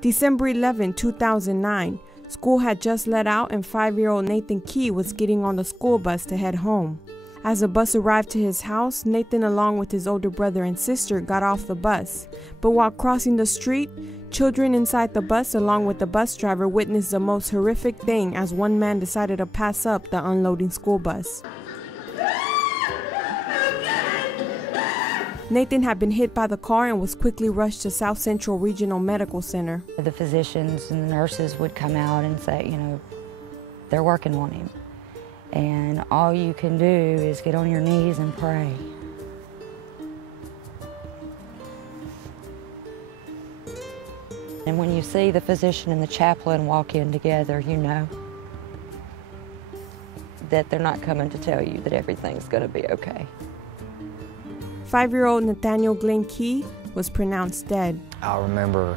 December 11, 2009, school had just let out and 5-year-old Nathan Key was getting on the school bus to head home. As the bus arrived to his house, Nathan, along with his older brother and sister, got off the bus. But while crossing the street, children inside the bus, along with the bus driver, witnessed the most horrific thing as one man decided to pass up the unloading school bus. Nathan had been hit by the car and was quickly rushed to South Central Regional Medical Center. The physicians and the nurses would come out and say, they're working on him. And all you can do is get on your knees and pray. And when you see the physician and the chaplain walk in together, you know that they're not coming to tell you that everything's going to be okay. 5-year-old Nathaniel Glenn Key was pronounced dead. I remember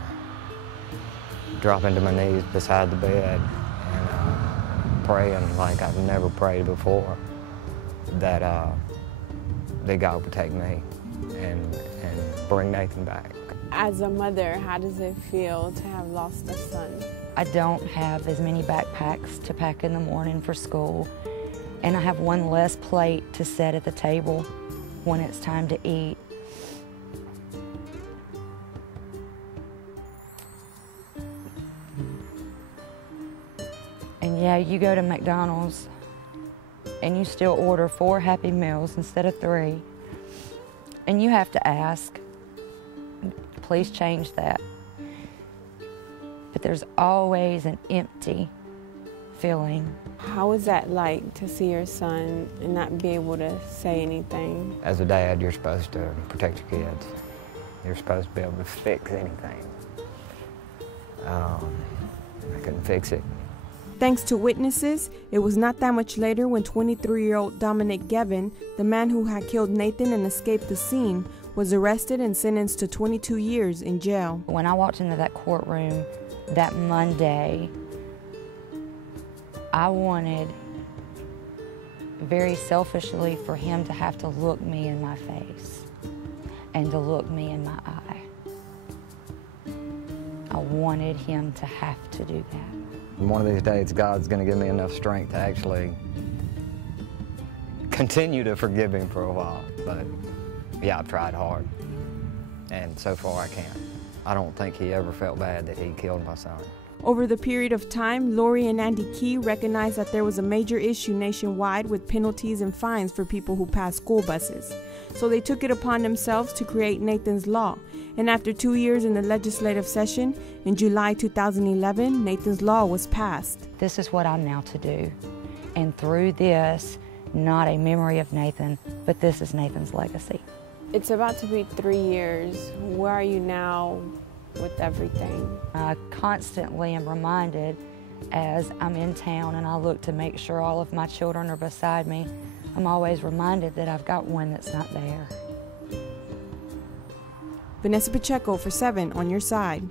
dropping to my knees beside the bed and praying like I've never prayed before, that God would take me and bring Nathan back. As a mother, how does it feel to have lost a son? I don't have as many backpacks to pack in the morning for school, and I have one less plate to set at the table when it's time to eat. And yeah, you go to McDonald's and you still order 4 Happy Meals instead of 3. And you have to ask, please change that. But there's always an empty feeling. How is that like to see your son and not be able to say anything? As a dad, you're supposed to protect your kids. You're supposed to be able to fix anything. I couldn't fix it. Thanks to witnesses, it was not that much later when 23-year-old Dominic Gevin, the man who had killed Nathan and escaped the scene, was arrested and sentenced to 22 years in jail. When I walked into that courtroom that Monday, I wanted, very selfishly, for him to have to look me in my face and to look me in my eye. I wanted him to have to do that. One of these days, God's going to give me enough strength to actually continue to forgive him for a while. But yeah, I've tried hard, and so far I can't. I don't think he ever felt bad that he killed my son. Over the period of time, Lori and Andy Key recognized that there was a major issue nationwide with penalties and fines for people who pass school buses. So they took it upon themselves to create Nathan's Law. And after 2 years in the legislative session, in July 2011, Nathan's Law was passed. This is what I'm now to do. And through this, not a memory of Nathan, but this is Nathan's legacy. It's about to be 3 years. Where are you now with everything? I constantly am reminded as I'm in town and I look to make sure all of my children are beside me, I'm always reminded that I've got one that's not there. Vanessa Pacheco for 7 on your side.